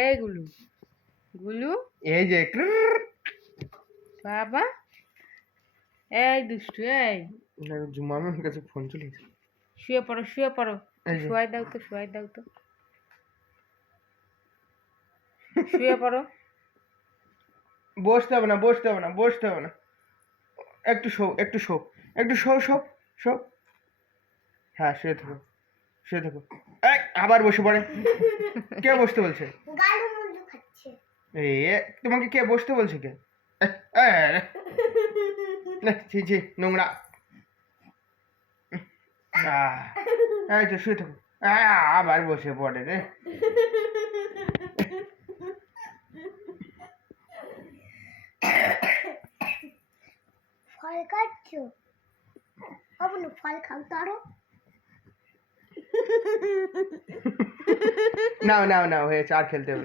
এই গুলু গুলু এই যে বাবা এই দুষ্টু এই মামার কাছে ফোন চলে গেছে। শুয়ে পড়ো এই যে শুয়ে দাও তো শুয়ে পড়ো বসতে হবে না একটু শো। হ্যাঁ শুয়ে থাকো এই আবার বসে পড়ে। কে বসতে বলছে? তোমাকে কে বসতে বলছে? কে ছি নোংরা। এই তো শুয়ে থাকো। আবার বসে পড়ে রে। ফল খাচ্ছো? ফল খাও তো আরো। নাও হয়েছে, আর খেলতে হবে।